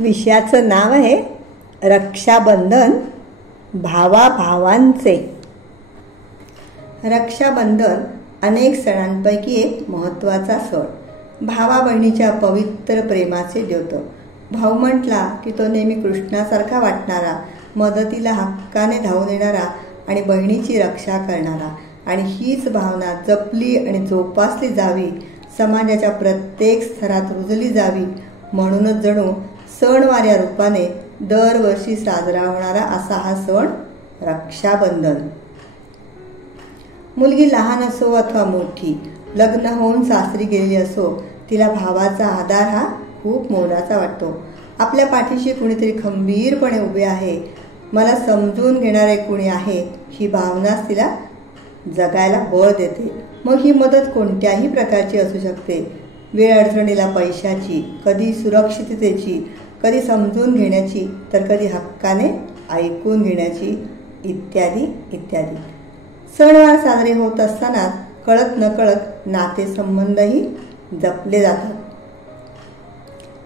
विषयाचं नाव आहे रक्षाबंधन भावाभावांचे। रक्षाबंधन अनेक सणांपैकी एक महत्त्वाचा सण। भावा बहिणीच्या पवित्र प्रेमाचे द्योतक। भाऊ म्हटला की तो नेहमी कृष्णासारखा वाटणारा, मदतीला हक्काने धावून येणारा आणि बहिणीची रक्षा करणारा। आणि हीच भावना जपली आणि जोपासली जावी, समाजाच्या प्रत्येक स्तरात रुजली जावी म्हणूनच जणू सणवार या रूपाने दरवर्षी साजरा होणारा असा हा सण रक्षाबंधन। मुलगी लहान असो अथवा मोठी, लग्न होऊन सासरी गेलेली असो, तिला भावाचा आधार हा खूप मोलाचा वाटतो। आपल्या पाठीशी कुणीतरी खंबीरपणे उभे आहे, मला समजून घेणारे कुणी आहे, ही भावनाच तिला जगायला बळ देते। मग ही मदत कोणत्याही प्रकारची असू शकते। वेळ अडचणीला पैशाची, कधी सुरक्षिततेची, कधी समजून घेण्याची, तर कधी हक्काने ऐकून घेण्याची, इत्यादी इत्यादी। सणवार साजरे होत असताना कळत नकळत नातेसंबंधही जपले जातात।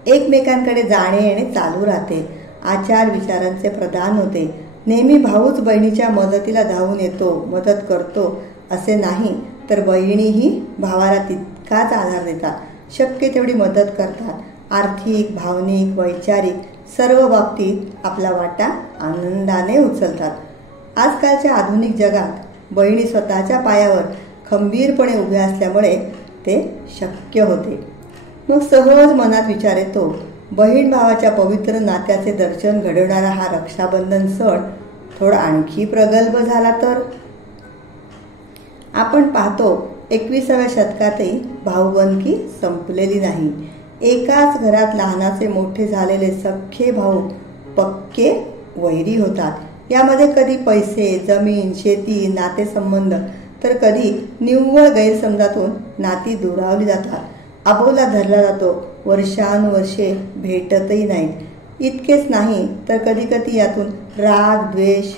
एकमेकांकडे जाणे येणे चालू राहते। आचार विचारांचे प्रदान होते। नेहमी भाऊच बहिणीच्या मदतीला धावून येतो, मदत करतो असे नाही, तर बहिणीही भावाला तितकाच आधार देतात, शक्य तेवढी मदत करतात। आर्थिक, भावनिक, वैचारिक सर्व बाबतीत आपला वाटा आनंदाने उचलतात। आजकालच्या आधुनिक जगात बहिणी स्वतःच्या पायावर खंबीरपणे उभ्या असल्यामुळे ते शक्य होते। मग सहज मनात विचार येतो, बहीण भावाच्या पवित्र नात्याचे दर्शन घडवणारा हा रक्षाबंधन सण थोडा आणखी प्रगल्भ झाला तर? आपण पाहतो 21व्या शतकातही भाऊबंदकी संपलेली नाही। एकाच घरात लहानाचे मोठे झालेले सख्खे भाऊ पक्के वैरी होतात। यामध्ये कधी पैसे, जमीन, शेती, नातेसंबंध, तर कधी निव्वळ गैरसमजातून नाती दुरावली जातात। आबोला धरला जातो, वर्षानुवर्षे भेटतही नाहीत। इतकेच नाही तर कधी कधी यातून राग, द्वेष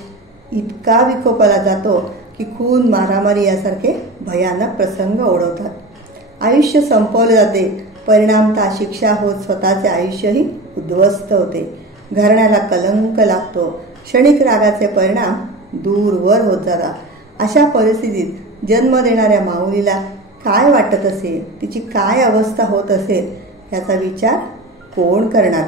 इतका विकोपाला जातो की खून, मारामारी यासारखे भयानक प्रसंग ओढवतात। आयुष्य संपवले जाते, परिणामतः शिक्षा होत स्वतःचे आयुष्यही उद्ध्वस्त होते। घराण्याला कलंक लागतो, क्षणिक रागाचे परिणाम दूरवर होत जातात। अशा परिस्थितीत जन्म देणाऱ्या माऊलीला काय वाटत असेल, तिची काय अवस्था होत असेल, याचा विचार कोण करणार?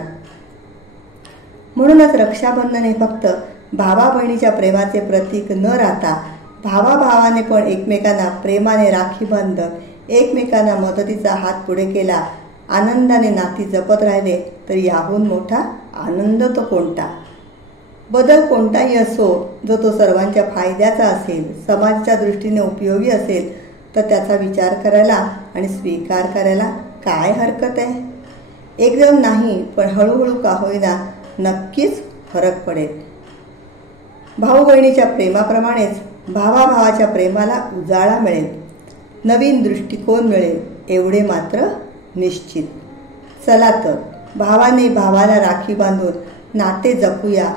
म्हणूनच रक्षाबंधन हे फक्त भावा बहिणीच्या प्रेमाचे प्रतीक न राहता भावाभावाने पण एकमेकांना प्रेमाने राखी बांधत, एकमेकांना मदतीचा हात पुढे केला, आनंदाने नाती जपत राहिले तर याहून मोठा आनंद तो कोणता? बदल कोणताही असो, जो तो सर्वांच्या फायद्याचा असेल, समाजाच्या दृष्टीने उपयोगी असेल, तर त्याचा विचार करायला आणि स्वीकार करायला काय हरकत आहे? एकदम नाही, पण हळूहळू का होईना नक्कीच फरक पडेल। भाऊ बहिणीच्या प्रेमाप्रमाणेच भावाभावाच्या प्रेमाला उजाळा मिळेल, नवीन दृष्टिकोन मिळेल, एवढे मात्र निश्चित। चला तर भावाने भावाला राखी बांधून नाते जपूया,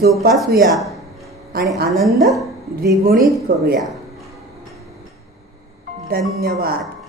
जोपासूया आणि आनंद द्विगुणित करूया। धन्यवाद।